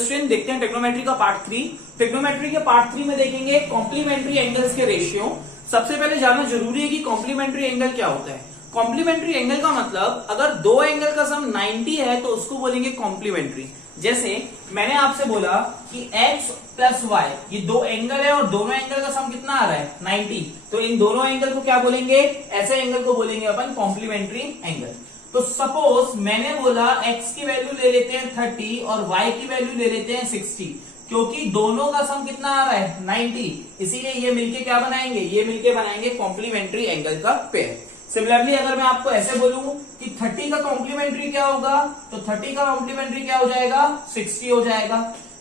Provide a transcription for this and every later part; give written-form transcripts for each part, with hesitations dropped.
Student देखते हैं trigonometry का पार्ट 3। ट्रिग्नोमेट्री के पार्ट 3 में देखेंगे कॉम्प्लीमेंट्री एंगल्स के रेशियो। सबसे पहले जानना जरूरी है कि कॉम्प्लीमेंट्री एंगल क्या होता है। कॉम्प्लीमेंट्री एंगल का मतलब अगर दो एंगल का सम 90 है तो उसको बोलेंगे कॉम्प्लीमेंट्री। जैसे मैंने आपसे बोला कि x प्लस y ये दो एंगल है और दोनों एंगल का सम कितना आ रहा है 90, तो इन दोनों एंगल को क्या बोलेंगे, ऐसे एंगल को बोलेंगे अपन कॉम्प्लीमेंट्री एंगल। तो सपोज मैंने बोला x की वैल्यू ले लेते हैं 30 और y की वैल्यू ले लेते हैं 60, क्योंकि दोनों का सम कितना आ रहा है 90, इसीलिए ये मिलके क्या बनाएंगे, ये मिलके बनाएंगे कॉम्प्लीमेंट्री एंगल का पेयर। सिमिलरली अगर मैं आपको ऐसे बोलूं कि 30 का कॉम्प्लीमेंट्री क्या होगा, तो 30 का कॉम्प्लीमेंट्री क्या हो जाएगा, 60 हो जाएगा।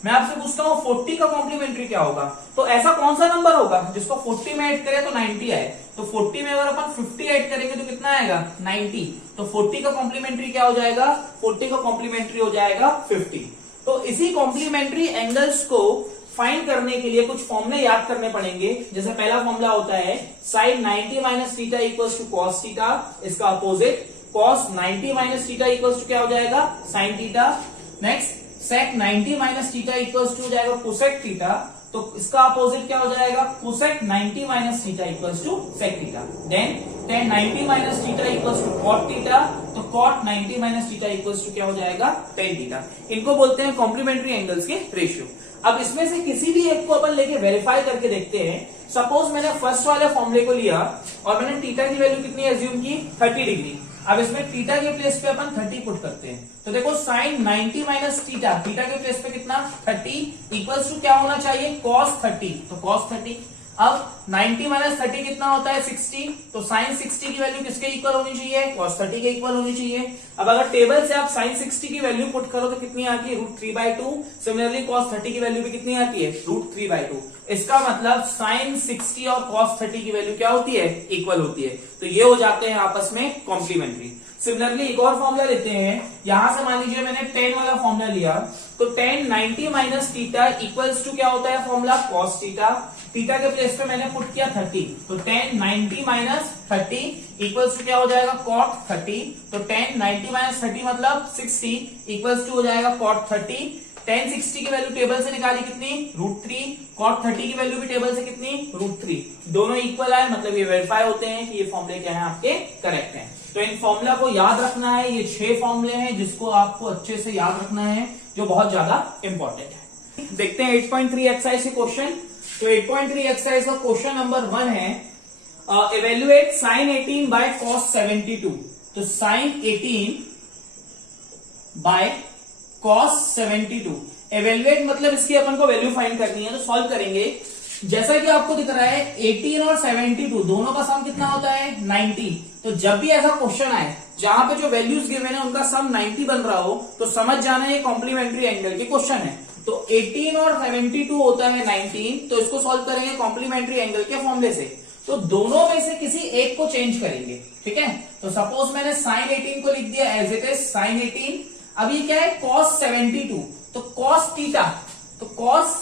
मैं आपसे पूछता हूँ 40 का कॉम्प्लीमेंट्री क्या होगा, तो ऐसा कौन सा नंबर होगा जिसको 40 में ऐड करें तो 90 आए। तो 40 में अगर अपन 50 ऐड करेंगे तो कितना आएगा 90, तो 40 का कॉम्प्लीमेंट्री क्या हो जाएगा, 40 का कॉम्प्लीमेंट्री हो जाएगा 50। तो इसी कॉम्प्लीमेंट्री एंगल्स को फाइंड करने के लिए कुछ फॉर्मूले याद करने पड़ेंगे। जैसे पहला फॉर्मूला होता है sin 90 minus theta equals to cos theta, इसका opposite cos 90 minus theta equals to क्या हो जाएगा sin theta. Next sec 90 minus theta equals to हो जाएगा cosec थीटा, तो इसका अपोजिट क्या हो जाएगा cosec 90 minus theta equals to sec theta. Then tan 90 minus theta equals to cot theta, तो cot 90 minus theta equals to क्या हो जाएगा tan थीटा। इनको बोलते हैं कॉम्प्लीमेंट्री एंगल्स के रेशियो। अब इसमें से किसी भी एक को अपन लेके वेरीफाई करके देखते हैं। सपोज मैंने फर्स्ट वाले फॉर्मूले को लिया और मैंने थीटा की वैल्यू कितनी एज्यूम की 30 डिग्री। अब इसमें थीटा के प्लेस पे अपन 30 पुट करते हैं, तो देखो sin 90 माइनस थीटा, थीटा के प्लेस पे कितना 30 इक्वल्स टू क्या होना चाहिए cos 30, तो cos 30। अब 90 माइनस 30 कितना होता है 60, तो sin 60 की वैल्यू किसके इक्वल होनी चाहिए, cos 30 के इक्वल होनी चाहिए। अब अगर टेबल से आप sin 60 की वैल्यू पुट करो तो कितनी आती है √3/2। सिमिलरली cos 30 की वैल्यू भी कितनी आती है √3/2। इसका मतलब sin 60 और cos 30 की वैल्यू क्या होती है, इक्वल होती है, तो ये हो जाते हैं आपस में कॉम्प्लीमेंट्री। सिमिलरली एक और फॉर्मूला लेते हैं। यहां से मान लीजिए मैंने tan वाला फॉर्मूला लिया, तो tan 90 minus theta equals to क्या होता है फॉर्मूला cos थीटा। थीटा के प्लेस पे मैंने पुट किया 30, तो tan 90 माइनस 30 इक्वल्स टू क्या हो जाएगा cot 30, तो tan 90 माइनस 30 मतलब 60 इक्वल्स टू हो जाएगा cot 30। tan 60 की वैल्यू टेबल से निकाली कितनी √3, cot 30 की वैल्यू भी टेबल से कितनी √3, दोनों इक्वल आए, मतलब ये वेरीफाई होते हैं कि ये फॉर्मूले क्या है आपके करेक्ट हैं। तो इन फॉर्मूला को याद रखना है, ये 6 फॉर्मूले हैं जिसको आपको अच्छे से याद रखना है, जो बहुत ज्यादा इंपॉर्टेंट है। देखते हैं 8.3 एक्सरसाइज के क्वेश्चन। तो 8.3 एक्सरसाइज का क्वेश्चन नंबर 1 है इवेल्युएट sin 18 बाय cos 72। तो sin 18 बाय cos 72 इवेल्युएट मतलब इसकी अपन को वैल्यू फाइंड करनी है, तो सॉल्व करेंगे। जैसा कि आपको दिख रहा है 18 और 72 दोनों का सम कितना होता है 90। तो जब भी ऐसा क्वेश्चन आए जहां पे जो वैल्यूज गिवन है उनका सम 90 बन रहा हो, तो समझ जाना ये कॉम्प्लीमेंट्री एंगल के क्वेश्चन है। तो 18 और 72 होता है 19, तो इसको सॉल्व करेंगे कॉम्प्लीमेंट्री एंगल के फॉर्मूले से। तो दोनों में से किसी एक को चेंज करेंगे, ठीक है। तो सपोज मैंने sin 18 को लिख दिया एज इट इज sin 18। अब ये क्या है cos 72, तो cos थीटा, तो cos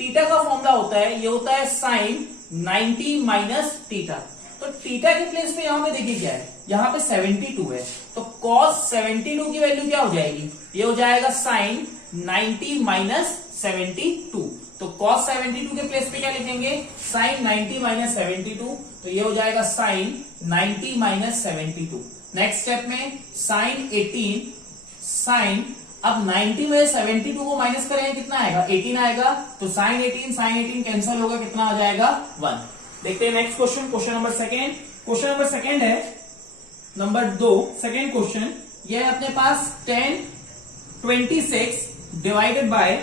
थीटा का फॉर्मूला होता है, ये होता है sin 90 माइनस थीटा। तो थीटा के प्लेस पे यहां पे देखिए क्या है, यहां पे 72 है, तो cos 72 की वैल्यू क्या हो जाएगी, ये हो जाएगा sin 90 माइनस 72। तो cos 72 के प्लेस पे क्या लिखेंगे sin 90 माइनस 72, तो ये हो जाएगा sin 90 माइनस 72। नेक्स्ट स्टेप में sin 18 sin, अब 90 में 72 को माइनस करेंगे कितना आएगा 18 आएगा, तो sin 18 कैंसिल होगा, कितना आ जाएगा 1। देखते हैं next question, question number second. Question number second है नंबर 2, सेकेंड क्वेश्चन। ये है अपने पास tan 26 डिवाइडेड बाय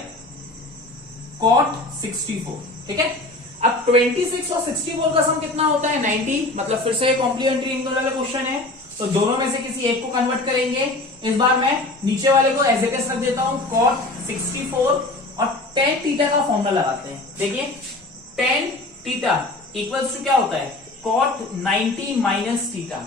cot 64, ठीक है। अब 26 और 64 का सम कितना होता है 90, मतलब फिर से कॉम्प्लीमेंट्री एंगल वाला क्वेश्चन है, तो दोनों में से किसी एक को कन्वर्ट करेंगे। इस बार मैं नीचे वाले को एज इट इज रख देता हूं cot 64 और tan थीटा का फॉर्मूला लगाते हैं। देखिए tan थीटा इक्वल्स टू क्या होता है cot 90 माइनस थीटा,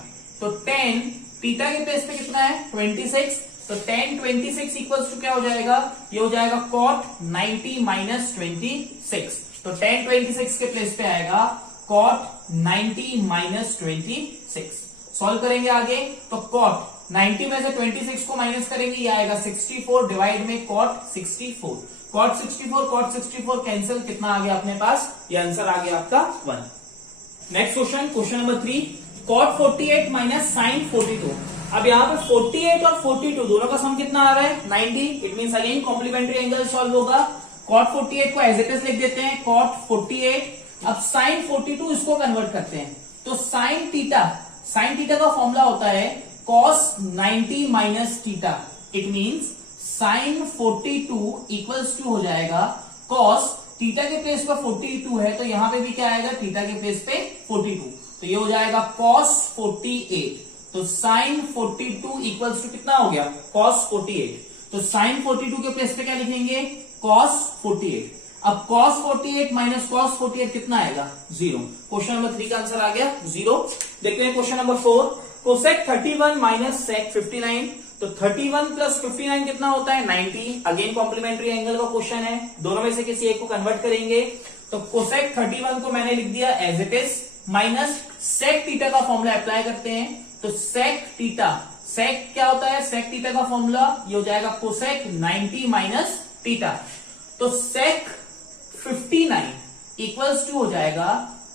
तो tan थीटा के प्लेस पे कितना है 26, तो tan 26 इक्वल्स टू क्या हो जाएगा, ये हो जाएगा cot 90 माइनस 26। तो tan 26 के प्लेस पे आएगा cot 90 माइनस 26। सॉल्व करेंगे आगे, तो cot 90 में से 26 को माइनस करेंगे, ये आएगा 64 डिवाइड में cot 64, cot 64 कैंसिल, कितना आ गया अपने पास, ये आंसर आ गया आपका 1। Next question, question number 3, cot 48 minus sin 42। अब यहाँ पे 48 और 42 दोनों का सम कितना आ रहा है, 90। It mean again complementary angle solve होगा। cot 48 को एज इट इज लिख देते हैं, cot 48। अब sin 42 इसको कन्वर्ट करते हैं, तो sin थीटा का फॉर्मूला होता है cos 90 minus theta. It means sin 42 equals to हो जाएगा cos, थीटा के प्लेस पर 42 है तो यहां पे भी क्या आएगा, थीटा के प्लेस पे 42, तो ये हो जाएगा cos 48। तो sin 42 इक्वल्स टू कितना हो गया, cos 48। तो sin 42 के प्लेस पे क्या लिखेंगे, cos 48। अब cos 48 माइनस cos 48 कितना आएगा, 0। क्वेश्चन नंबर 3 का आंसर आ गया 0। देखते हैं question number 4, cosec 31 minus sec 59। तो 31 प्लस 59 कितना होता है, 90। अगेन कॉम्प्लीमेंट्री एंगल का क्वेश्चन है, दोनों में से किसी एक को कन्वर्ट करेंगे। तो कोसेक 31 को मैंने लिख दिया as it is, minus sec theta का फॉर्मूला अप्लाई करते हैं। तो सेक थीटा, सेक क्या होता है, सेक थीटा का फॉर्मूला ये हो जाएगा कोसेक 90 माइनस थीटा। तो सेक 59 इक्वल्स टू हो जाएगा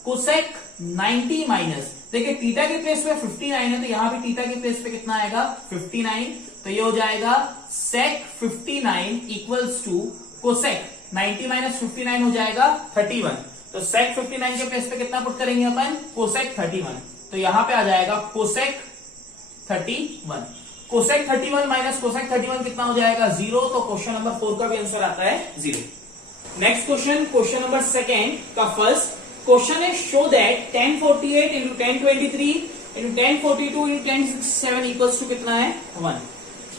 कोसेक 90 माइनस, देखिए थीटा के प्लेस पे 59 है तो यहां भी थीटा के प्लेस पे कितना आएगा, 59। तो ये हो जाएगा सेक 59 इक्वल्स टू कोसेक 90 माइनस 59 हो जाएगा 31। तो सेक 59 के प्लेस पे कितना पुट करेंगे अपन, कोसेक 31। तो यहां पे आ जाएगा कोसेक 31। कोसेक 31 माइनस कोसेक 31 कितना हो जाएगा, 0। तो क्वेश्चन नंबर 4 का भी आंसर आता है 0। नेक्स्ट क्वेश्चन, क्वेश्चन नंबर 2 का फर्स्ट क्वेश्चन है, show that 1048 into 1023 into 1042 into 1067 equals to कितना है, 1।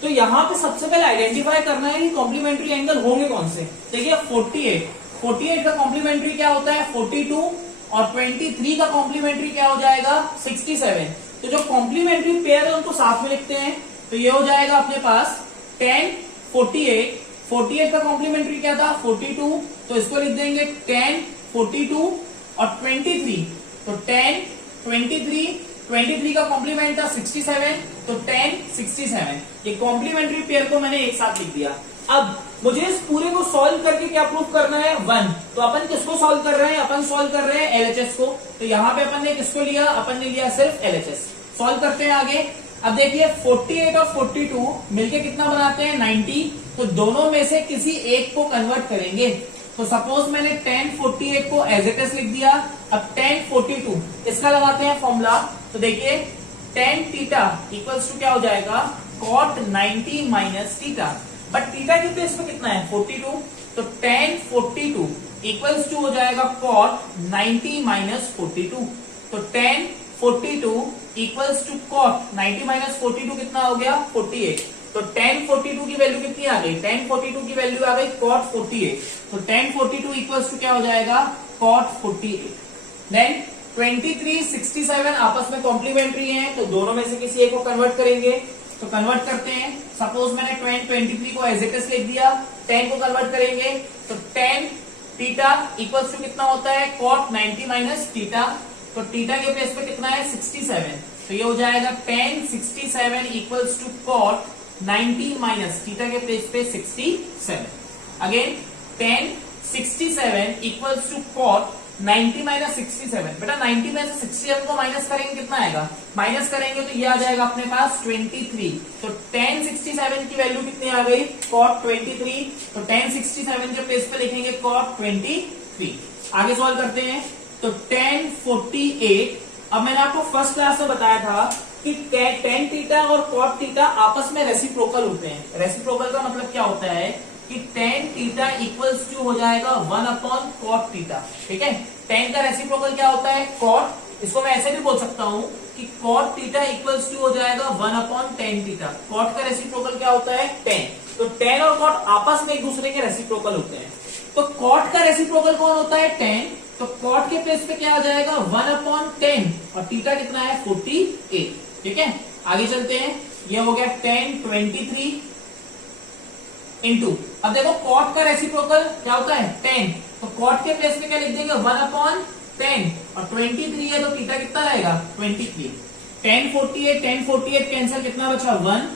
तो यहां पे सबसे पहले आइडेंटिफाई करना है कि कॉम्प्लीमेंट्री एंगल होंगे कौन से। देखिए 48 का कॉम्प्लीमेंट्री क्या होता है, 42, और 23 का कॉम्प्लीमेंट्री क्या हो जाएगा, 67। तो जो कॉम्प्लीमेंट्री पेयर है उनको साथ में लिखते हैं। तो ये हो जाएगा अपने पास 1048 का कॉम्प्लीमेंट्री क्या था, 42, तो इसको लिख देंगे 1042 और 23, तो 23 का कॉम्प्लीमेंट था 67, तो 1067। ये कॉम्प्लीमेंट्री पेयर को मैंने एक साथ लिख दिया। अब मुझे इस पूरे को सॉल्व करके क्या प्रूफ करना है, 1। तो अपन किसको सॉल्व कर रहे हैं, अपन सॉल्व कर रहे हैं एलएचएस को। तो यहां पे अपन ने किसको लिया, अपन ने लिया सिर्फ एलएचएस। सॉल्व करते हैं आगे। अब देखिए 48 और 42 मिलके कितना बनाते हैं, 90। तो दोनों में से किसी एक को कन्वर्ट करेंगे। तो सपोज मैंने 1048 को एज इट इज लिख दिया। अब 1042 इसका लगाते हैं फॉर्मूला। तो देखिए tan थीटा इक्वल्स टू क्या हो जाएगा, cot 90 minus theta. But theta के प्लेस पे कितना है, 42। तो tan 42 इक्वल्स टू हो जाएगा cot 90 माइनस 42। तो tan 42 equals to cot 90 minus 42 कितना हो गया, 48। तो tan 42 की वैल्यू कितनी आ गई, tan 42 की वैल्यू आ गई cot 48। तो tan 42 इक्वल्स टू क्या हो जाएगा, cot 48। देन 23, 67 आपस में कॉम्प्लीमेंट्री हैं, तो दोनों में से किसी एक को कन्वर्ट करेंगे। तो कन्वर्ट करते हैं। सपोज मैंने 23 को एज इट इज लिख दिया, 10 को कन्वर्ट करेंगे। तो tan थीटा इक्वल्स टू कितना होता है, cot 90 माइनस थीटा। तो थीटा के प्लेस पे कितना है, 67। तो ये हो जाएगा tan 67 equals to cot 90 minus theta के प्लेस पे 67। Again tan 67 equals to cot 90 minus 67। बेटा 90 में से 67 को माइनस करेंगे कितना आएगा, माइनस करेंगे तो ये आ जाएगा अपने पास 23। तो tan 67 की वैल्यू कितनी आ गई, cot 23। तो tan 67 के प्लेस पे लिखेंगे cot 23। आगे सॉल्व करते हैं। तो tan 48, अब मैंने आपको फर्स्ट क्लास में बताया था कि tan थीटा और cot थीटा आपस में रेसिप्रोकल होते हैं। रेसिप्रोकल का मतलब क्या होता है कि tan थीटा इक्वल्स टू हो जाएगा 1/cot थीटा। ठीक है, tan का रेसिप्रोकल क्या होता है, cot। इसको मैं ऐसे भी बोल सकता हूं कि cot थीटा इक्वल्स टू हो जाएगा 1/tan थीटा। cot का रेसिप्रोकल क्या होता है, tan। तो tan और cot आपस में एक दूसरे के रेसिप्रोकल होते हैं। तो cot का रेसिप्रोकल कौन होता है, tan। तो cot के प्लेस पे क्या आ जाएगा, 1/tan, और थीटा कितना है, 48। ठीक है, आगे चलते हैं। ये हो गया tan 23 इंटू, अब देखो cot का रेसिप्रोकल क्या होता है, tan। तो cot के प्लेस पे क्या लिख देंगे, 1/tan, और 23 है तो थीटा कितना रहेगा, 23। 1048 कैंसिल, कितना बचा 1,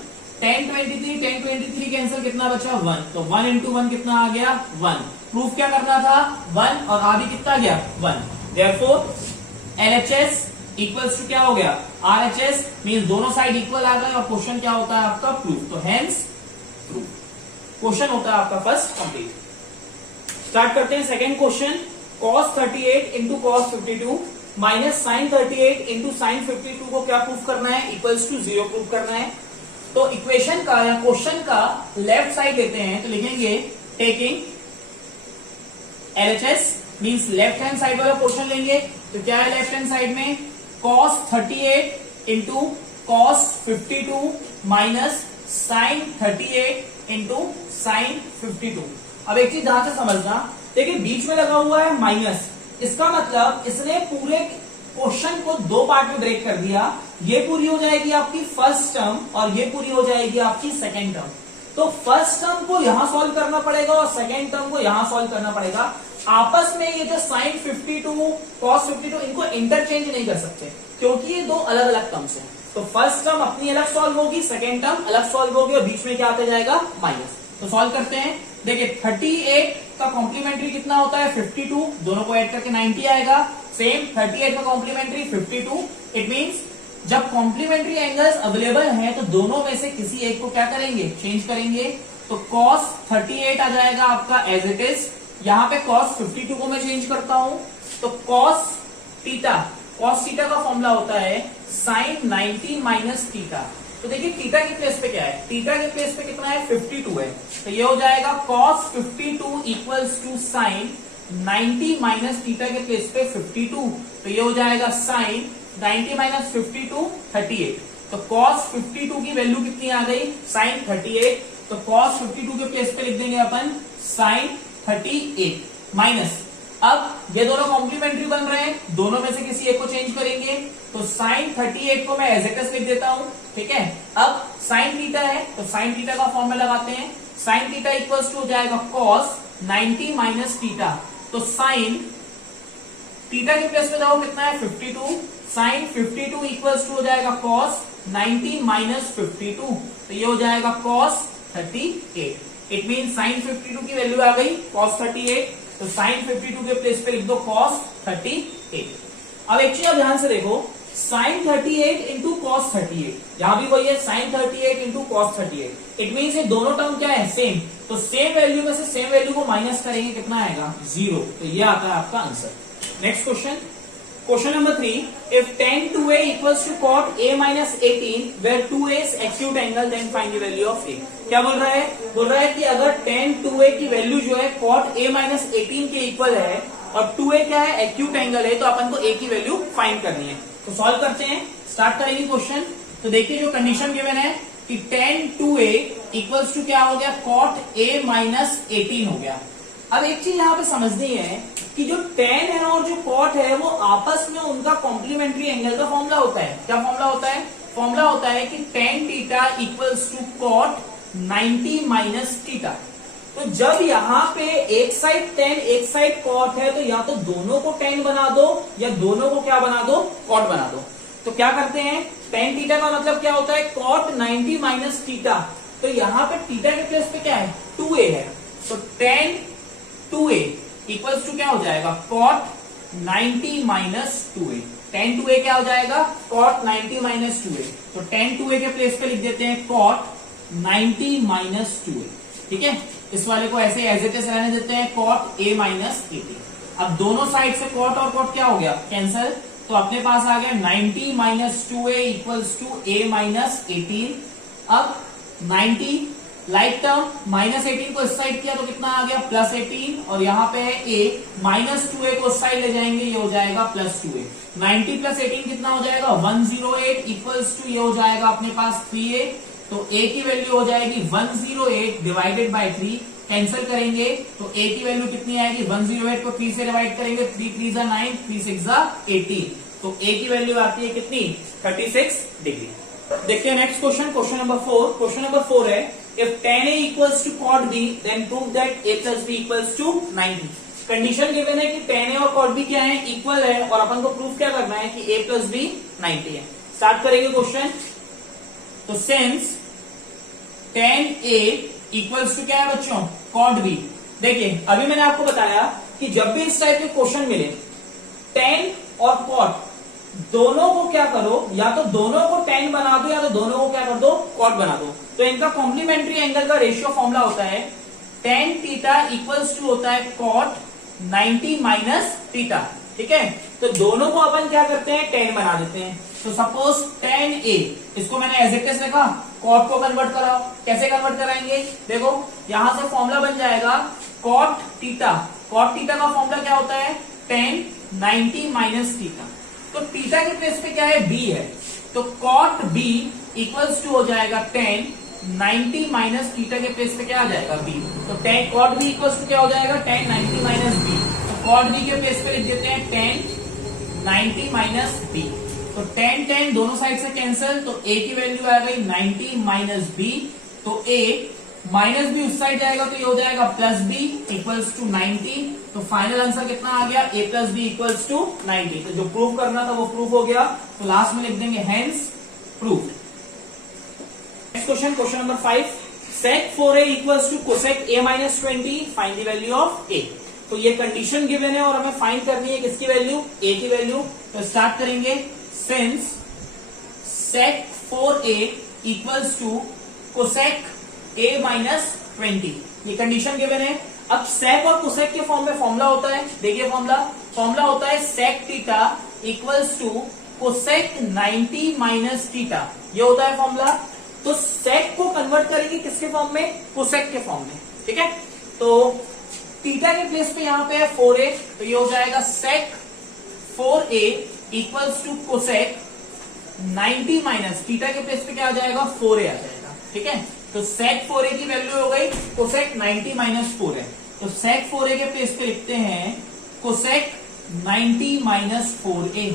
1023 कैंसिल, कितना बचा 1, तो 1 इंटू 1 कितना आ गया 1। प्रूफ क्या करना था 1 और आ भी कितना गया 1। देयरफॉर LHS इक्वल्स टू क्या हो गया RHS, मींस दोनों साइड इक्वल आ गए और क्वेश्चन क्या होता है आपका प्रूफ, तो हेंस प्रूफ क्वेश्चन होता है आपका फर्स्ट कंप्लीट। स्टार्ट करते हैं second question. cos 38 into cos 52 minus sin 38 into sin 52 को क्या प्रूफ करना है, इक्वल्स टू 0 प्रूफ करना है। तो इक्वेशन का या क्वेश्चन का लेफ्ट साइड लेते हैं तो लिखेंगे taking LHS means left hand side वाला पोर्शन लेंगे, तो क्या है लेफ्ट हैंड साइड में cos 38 into cos 52 minus sin 38 into sin 52। अब एक चीज ध्यान से समझना, देखिए बीच में लगा हुआ है माइनस, इसका मतलब इसने पूरे क्वेश्चन को दो पार्ट में ब्रेक कर दिया। ये पूरी हो जाएगी आपकी फर्स्ट टर्म और ये पूरी हो जाएगी आपकी सेकेंड टर्म। तो फर्स्ट टर्म को यहां सॉल्व करना पड़ेगा और सेकेंड टर्म को यहां सॉल्व करना पड़ेगा। आपस में ये जो sin 52 cos 52 इनको इंटरचेंज नहीं कर सकते क्योंकि ये दो अलग अलग टर्म्स हैं। तो फर्स्ट टर्म अपनी अलग सॉल्व होगी, सेकेंड टर्म अलग सॉल्व होगी और बीच में क्या आता जाएगा माइनस। तो सॉल्व करते हैं। देखिए 38 का कॉम्प्लीमेंट्री कितना होता है 52, दोनों को ऐड करके 90 आएगा। सेम 38 का कॉम्प्लीमेंट्री 52। इट मींस जब कॉम्प्लीमेंट्री एंगल्स अवेलेबल हैं तो दोनों में से किसी एक को क्या करेंगे चेंज करेंगे। तो cos 38 आ जाएगा आपका एज इट इज, यहां पे cos 52 को मैं चेंज करता हूं तो cos थीटा का फॉर्मूला होता है sin 90 माइनस थीटा। तो देखिए थीटा के प्लेस पे क्या है, थीटा के प्लेस पे कितना है 52 है, तो ये हो जाएगा cos 52 equals to sin 90 minus theta के प्लेस पे 52, तो ये हो जाएगा sin 90 माइनस 52 38। तो cos 52 की वैल्यू कितनी आ गई sin 38, तो cos 52 के प्लेस पे लिख देंगे अपन sin 38 माइनस, अब ये दोनों कॉम्प्लीमेंट्री बन रहे हैं, दोनों में से किसी एक को चेंज करेंगे तो sin 38 को मैं एज इट इज लिख देता हूं, ठीक है। अब sin थीटा है तो sin थीटा का फॉर्मूला लगाते हैं, sin थीटा इक्वल्स टू हो जाएगा cos 90 माइनस थीटा। तो sin थीटा के प्लेस में जाओ कितना है 52, sin 52 इक्वल्स टू हो जाएगा cos 90 माइनस 52, तो ये हो जाएगा cos 38। इट मीन sin 52 की वैल्यू आ गई cos 38, तो sin 52 के प्लेस पे लिख दो cos 38। अब एक चीज आप ध्यान से देखो, sin 38 इंटू cos 38, यहां भी वही है sin 38 into cos 38। It mean ये दोनों टर्म क्या है सेम, तो सेम वैल्यू में से सेम वैल्यू को माइनस करेंगे कितना आएगा 0, तो ये आता है आपका answer. Next question, question number 3, if tan 2a equals to cot a minus 18 where 2a is acute angle then find the value of a। क्या बोल रहा है, बोल रहा है कि अगर tan 2a की वैल्यू जो है cot a minus 18 के इक्वल है और 2a क्या है एक्यूट एंगल है, तो अपन को a की वैल्यू फाइंड करनी है। तो सॉल्व करते हैं, स्टार्ट करेंगे क्वेश्चन। तो देखिए जो कंडीशन गिवन है कि tan 2a इक्वल्स टू क्या हो गया cot a minus 18 हो गया। अब एक चीज यहाँ पे समझनी है कि जो tan है और जो cot है वो आपस में उनका कॉम्प्लीमेंट्री एंगल का फॉर्मूला होता है। क्या फॉर्मूला होता है, फॉर्मूला होता है कि tan theta equals to cot 90 minus theta. तो जब यहाँ पे एक साइड tan एक साइड cot है तो या तो दोनों को tan बना दो या दोनों को क्या बना दो cot बना दो। तो क्या करते हैं, tan थीटा का मतलब क्या होता है cot 90 माइनस थीटा, तो यहाँ पे थीटा के प्लेस पे क्या है 2a है, तो tan 2a इक्वल्स टू क्या हो जाएगा cot 90 minus 2a। tan 2a क्या हो जाएगा cot 90 माइनस 2a, तो tan 2a के प्लेस पे लिख देते हैं cot 90 माइनस 2a, ठीक है। इस वाले को ऐसे एज इट इज रहने देते हैं cot a माइनस 18। अब दोनों साइड से cot और cot क्या हो गया कैंसल, तो अपने पास आ गया 90 minus 2a equals to a minus 18। अब 90 लाइक टर्म माइनस 18 को इस साइड किया तो कितना आ गया प्लस 18, और यहाँ पे है a माइनस 2a को इस साइड ले जाएंगे, ये हो जाएगा प्लस 2a। 90 प्लस 18 कितना हो जाएगा 108 इक्वल्स टू ये हो जाएगा अपने पास 3a, तो a की वैल्यू हो जाएगी 108 डिवाइडेड बाय 3, कैंसिल करेंगे तो a की वैल्यू कितनी आएगी 108 को 3 से डिवाइड करेंगे, 3 3 जा 9, 3 6 जा 18, तो a की वैल्यू आती है कितनी 36 डिग्री। देखिए next question, question number 4। Question number 4 है if tan a equals to cot b then prove that a plus b equals to 90। Condition given है कि tan a और cot b क्या है इक्वल है और अपन को प्रूफ क्या करना है कि a plus b 90 है। स्टार्ट करेंगे क्वेश्चन। तो since tan A equals to क्या है बच्चों, cot B। देखिए अभी मैंने आपको बताया कि जब भी इस टाइप के क्वेश्चन मिले tan और cot दोनों को क्या करो, या तो दोनों को tan बना दो या तो दोनों को क्या कर दो, cot बना दो। तो इनका कॉम्प्लीमेंट्री एंगल का रेशियो फॉर्मूला होता है tan थीटा इक्वल्स टू होता है cot 90 माइनस थीटा। ठीक है, तो दोनों को अपन क्या करते हैं, tan बना देते हैं। तो सपोज tan A, इसको मैंने एज इट इज लिखा, cot को कन्वर्ट कराओ। कैसे कन्वर्ट कराएंगे, देखो यहां से फॉर्मूला बन जाएगा cot थीटा। cot थीटा का फॉर्मूला क्या होता है, tan 90 माइनस थीटा। तो थीटा के प्लेस पे क्या है, b है, तो cot b इक्वल्स टू हो जाएगा tan 90 माइनस थीटा के प्लेस पे क्या आ जाएगा, b। तो tan cot b equals to क्या हो जाएगा, tan 90 माइनस b। तो cot b के प्लेस पे लिख देते हैं tan 90 माइनस b। तो tan दोनों साइड से कैंसिल, तो a की वैल्यू आ गई 90 माइनस b। तो a माइनस बी उस साइड जाएगा तो ये हो जाएगा प्लस बी इक्वल्स टू 90। तो फाइनल आंसर कितना आ गया, a plus b equals to 90। तो जो प्रूफ करना था वो प्रूफ हो गया। तो लास्ट में लिख देंगे hence proof. Next question, question number 5, sec 4a equals to cosec a minus 20, find the value of a। तो ये कंडीशन गिवन है और हमें फाइंड करनी है किसकी वैल्यू, a की वैल्यू। तो स्टार्ट करेंगे, since sec 4a equals to cosec a minus 20, ये कंडीशन गिवन है। अब sec और cosec के फॉर्म में फॉर्मूला होता है, देखिए फॉर्मूला होता है sec theta equals to cosec 90 minus theta, ये होता है फॉर्मूला। तो sec को कन्वर्ट करेंगे किसके फॉर्म में, cosec के फॉर्म में। ठीक है, तो थीटा के प्लेस पे यहां पे है 4a, तो ये हो जाएगा sec 4a equals to cosec 90 minus theta के प्लेस पे क्या आ जाएगा, 4a आ जाएगा। ठीक है, तो sec 4a की वैल्यू हो गई cosec 90 माइनस 4a। तो sec 4a के प्लेस पे लिखते हैं cosec 90 minus 4a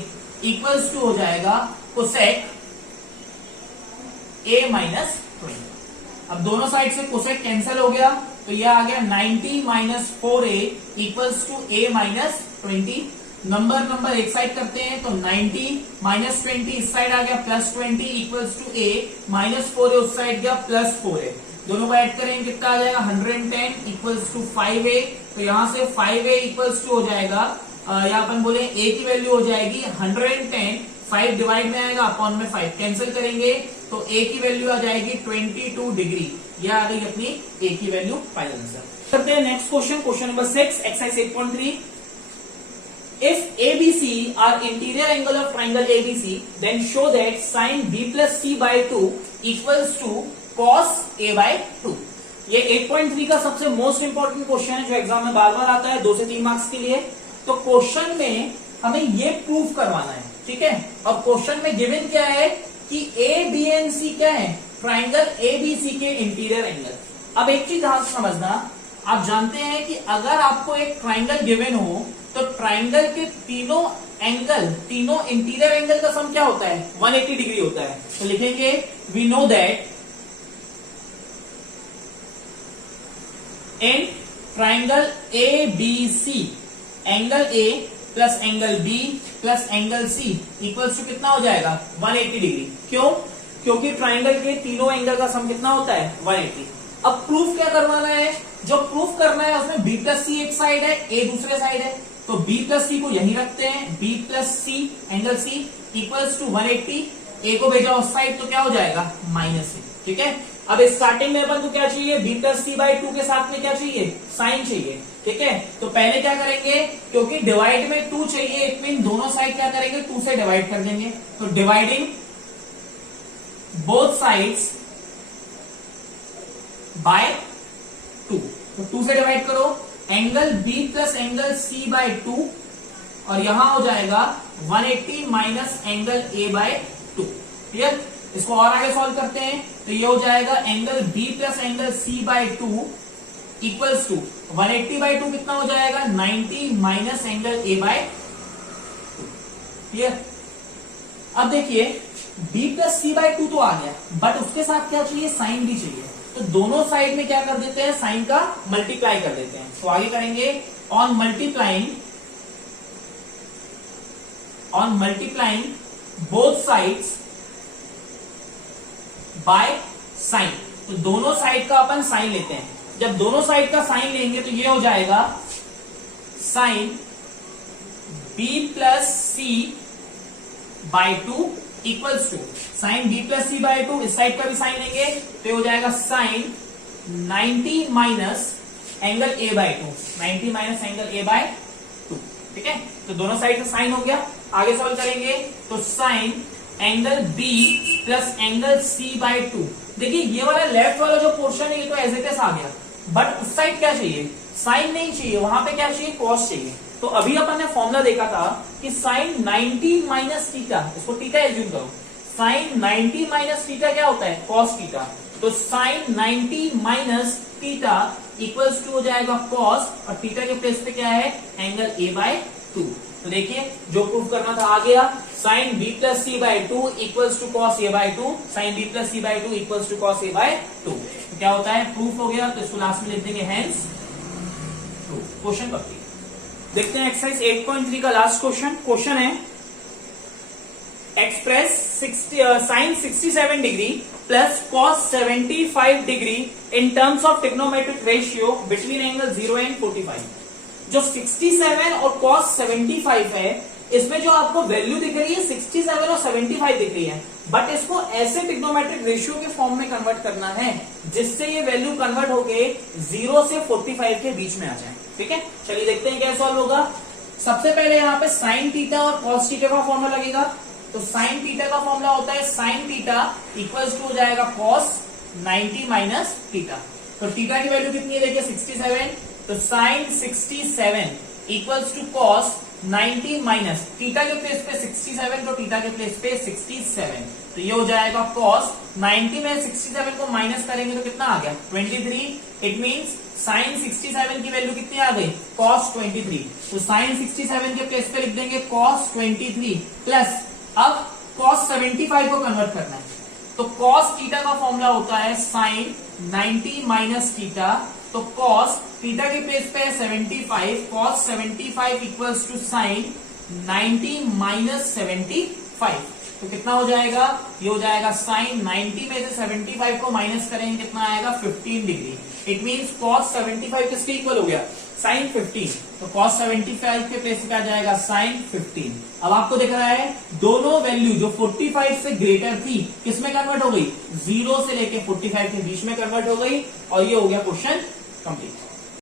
equals to हो जाएगा cosec a माइनस 20। अब दोनों साइड से cosec कैंसिल हो गया, तो ये आ गया 90 minus 4a equals to a minus 20। Number एक साइड करते हैं, तो 90 माइनस 20 इस साइड आ गया plus 20 equals to a minus 4a उस साइड गया प्लस 4a। दोनों को ऐड करेंगे कितना आ जाएगा, 110 इक्वल्स टू 5a। तो यहां से 5a इक्वल्स टू हो जाएगा, या अपन बोले a की वैल्यू हो जाएगी 110, 5 डिवाइड में आएगा अपॉन में 5 कैंसिल करेंगे, तो a की वैल्यू आ जाएगी 22 डिग्री। यह आ गई अपनी a की वैल्यू, फाइनल आंसर। करते हैं next question, question number 6, exercise 8.3। If ABC are interior angle of triangle ABC, then show that sin B plus C by 2 equals to cos A by 2। ये 8.3 का सबसे most important question है जो exam में बार बार आता है, 2 से 3 मार्क्स के लिए। तो क्वेश्चन में हमें ये प्रूफ करवाना है। ठीक है, और क्वेश्चन में गिवन क्या है कि A B and C क्या है, ट्राइंगल ABC के इंटीरियर एंगल। अब एक चीज ध्यान से समझना, आप जानते हैं कि अगर आपको एक ट्राइंगल गिवन हो तो ट्राइंगल के तीनों इंटीरियर एंगल का सम क्या होता है, 180 डिग्री होता है। तो लिखेंगे we know that in triangle ABC angle A plus angle B plus angle C equals to कितना हो जाएगा, 180 डिग्री। क्यों, क्योंकि ट्राइंगल के तीनों एंगल का सम कितना होता है, 180। अब प्रूफ क्या करवाना है, जो प्रूफ करना है उसमें B प्लस C एक साइड है, A दूसरे साइड है। तो B प्लस C को यही रखते हैं, B plus C angle C equals to 180। A को भेजा उस साइड तो क्या हो जाएगा, माइनस C। ठीक है, अब स्टार्टिंग में अपन को क्या चाहिए, B प्लस C बाई 2 के साथ में क्या चाहिए, साइन चाहिए। ठीक है, तो पहले क्या करेंगे, क्योंकि डिवाइड में 2 चाहिए, इट मीन दोनों साइड क्या करेंगे, 2 से डिवाइड कर देंगे। तो डिवाइडिंग बोथ साइड्स बाय 2, तो 2 से डिवाइड करो, angle B plus angle C by 2, और यहां हो जाएगा 180 minus angle A by 2। Clear, इसको और आगे सॉल्व करते हैं, तो ये हो जाएगा angle B plus angle C by 2 equals to 180 by 2 कितना हो जाएगा, 90 minus angle A by 2। Clear, अब देखिए B प्लस C बाय 2 तो आ गया, बट उसके साथ क्या चाहिए, साइन भी चाहिए। तो दोनों साइड में क्या कर देते हैं, साइन का मल्टीप्लाई कर देते हैं। तो आगे करेंगे, on multiplying both sides by sine. तो दोनों साइड का अपन साइन लेते हैं। जब दोनों साइड का साइन लेंगे तो ये हो जाएगा sine b plus c by 2 equals to sine b plus c by 2। इस साइड का भी साइन लेंगे तो ये हो जाएगा sine 90 minus angle a by 2, 90 minus angle a by 2। ठीक है, तो दोनों साइड का साइन हो गया। आगे सॉल्व करेंगे तो sine angle b plus angle c by 2। देखिए ये वाला लेफ्ट वाला जो पोर्शन है ये तो एज इट इज आ गया, बट उस साइड क्या चाहिए, साइन नहीं चाहिए, वहां पे क्या चाहिए, कॉस चाहिए। तो अभी अपन ने फॉर्मूला देखा था कि साइन 90 माइनस थीटा, इसको थीटा एज्यूम करो, साइन 90 माइनस थीटा क्या होता है, कॉस थीटा। तो sine 90 minus theta equals to हो जाएगा कॉस, और थीटा के प्लेस पे क्या है, एंगल a बाय 2। तो देखिए जो प्रूफ करना था आ गया, sine b plus c by 2 equals to cos a by 2, sine b plus c by 2 equals to cos a by 2। तो क्या होता है, प्रूफ हो गया। तो इसको लास्ट में लिख देंगे हेंस प्रूफ। Question complete. देखते हैं एक्सरसाइज 8.3 का लास्ट क्वेश्चन है express sine 67 degree plus cos 75 degree in terms of trigonometric ratio between angle 0 and 45। जो 67 और कॉस 75 है, इसमें जो आपको वैल्यू दिख रही है 67 और 75 दिख रही है, बट इसको ऐसे ट्रिग्नोमेट्रिक रेशियो के फॉर्म में कन्वर्ट करना है जिससे ये वैल्यू कन्वर्ट होके 0 से 45 के बीच में आ जाए। ठीक है, चलिए देखते हैं क्या सॉल्व होगा। सबसे पहले यहाँ पे साइन थीटा और कॉस थीटा का फॉर्मूला लगेगा। तो साइन थीटा का फॉर्मूला होता है साइन थीटा इक्वल्स टू हो जाएगा कॉस 90 माइनस थीटा। तो थीटा की वैल्यू कितनी है, देखिए 67, तो sine 67 equals to cos 90 minus theta के प्लेस पे 67, तो थीटा के प्लेस पे 67, तो ये हो जाएगा कॉस 90 में 67 को माइनस करेंगे तो कितना आ गया, 23। इट मींस साइन 67 की वैल्यू कितनी आ गई, कॉस 23। तो साइन 67 के प्लेस पे लिख देंगे कॉस 23 प्लस, अब कॉस 75 को कन्वर्ट करना है। तो कॉस थीटा का फॉर्मूला होता है साइन 90 माइनस थीटा, तो कॉस थीटा के प्लेस पे 75, cos 75 equals to sine 90 minus 75। तो कितना हो जाएगा, ये हो जाएगा साइन 90 में से 75 को माइनस करेंगे कितना आएगा, 15 डिग्री। इट मींस कॉस 75 किसके इक्वल हो गया, साइन 15। तो कॉस 75 के प्लेस पे आ जाएगा साइन 15। अब आपको दिख रहा है दोनों वैल्यू जो 45 से ग्रेटर थी किसमें कन्वर्ट हो गई, 0 से लेके 45 के बीच में कन्वर्ट हो गई, और ये हो गया क्वेश्चन कंप्लीट।